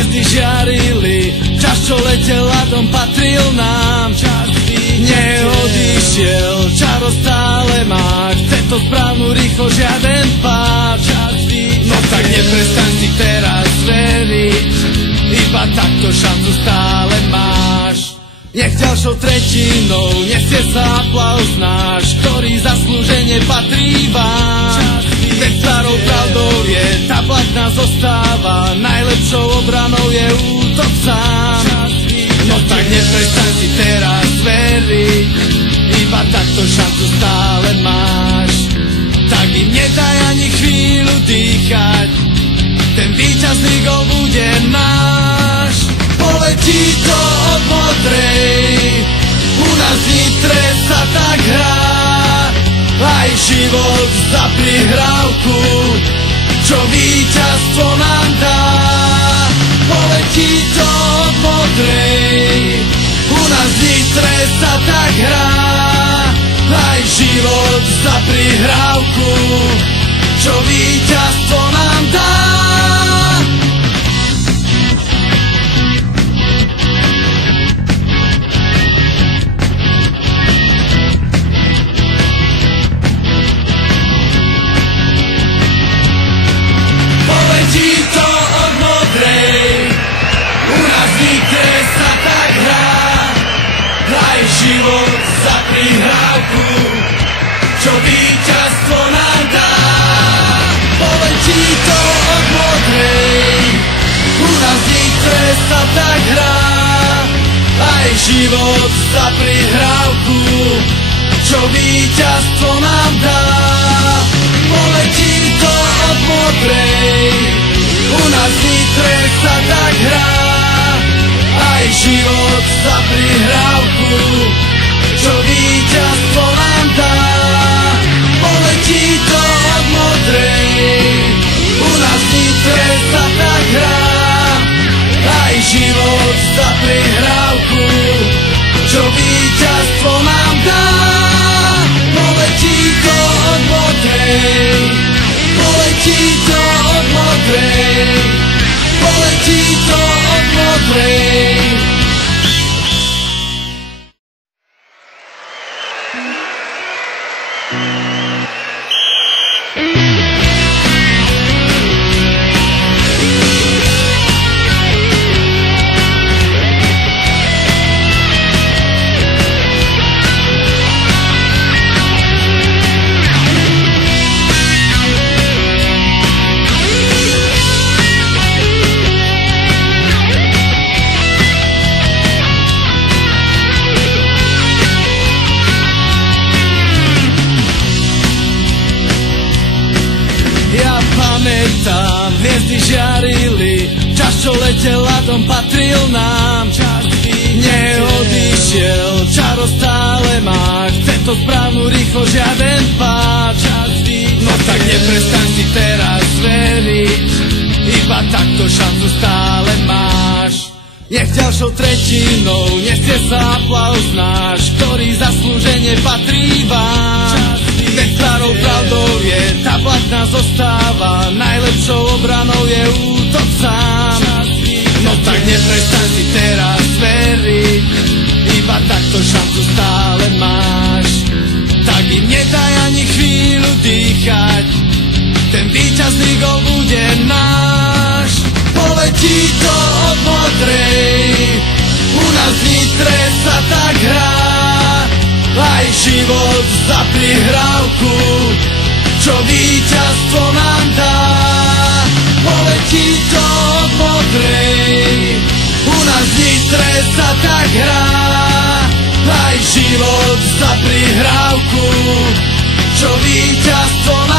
hviezdy žiarili, čas, čo letel ľadom, patril nám. Neodišiel, čaro stále má, chce to správnu rýchlo, žiaden pád. No tak neprestaň si teraz veriť, iba takto šancu stále máš. Nech ďalšou tretinou nesie sa aplauz náš, ktorý zaslúžene patrí vám. Veď starou pravdou je, tá platná zostáva, najlepšou obranou je útok sám. No tak neprestaň si teraz veriť, iba takto šancu stále máš. Tak im nedaj ani chvíľu dýchať, ten víťazný gól bude náš. Poletí to od modrej, u nás v Nitre sa tak hrá, aj život za prihrávku, čo víťazstvo nám dá. Poletí to od modrej, u nás v Nitre sa tak hrá, aj život za prihrávku, čo víťazstvo nám dá. Poletí to od modrej, u nás v Nitre sa tak hrá, aj život za prihrávku, čo víťazstvo nám dá. Poletí to od modrej, u nás v Nitre sa tak hrá, aj život za prihrávku, čo víťazstvo nám dá. Poletí to od modrej, u nás v Nitre sa tak hrá, aj život za prihrávku, čo víťazstvo nám dá. Poletí to od modrej, u nás v Nitre sa tak hrá, aj život za prihrávku, čo víťazstvo nám dá. Poletí to od modrej, poletí to od modrej, poletí to od modrej. Pamätám, hviezdy žiarili, čas, čo letel ľadom, patril nám. Neodišiel, čaro stále má, chce to správnu rýchlo, žiaden pád. No tak neprestaň si teraz veriť, iba takto šancu stále máš. Nech ďalšou tretinou nesie sa aplauz náš, ktorý zaslúžene patrí vám. Veď starou pravdou je, tá platná zostáva, najlepšou obranou je útok sám. No tak neprestaň si teraz veriť, iba takto šancu stále máš. Tak im nedaj ani chvíľu dýchať, ten víťazný gól bude náš. Poletí to od modrej, u nás v Nitre sa tak hrá, aj život za prihrávku, čo víťazstvo nám dá. Poletí to od modrej, u nás v Nitre sa tak hrá, aj život za prihrávku, čo víťazstvo nám dá.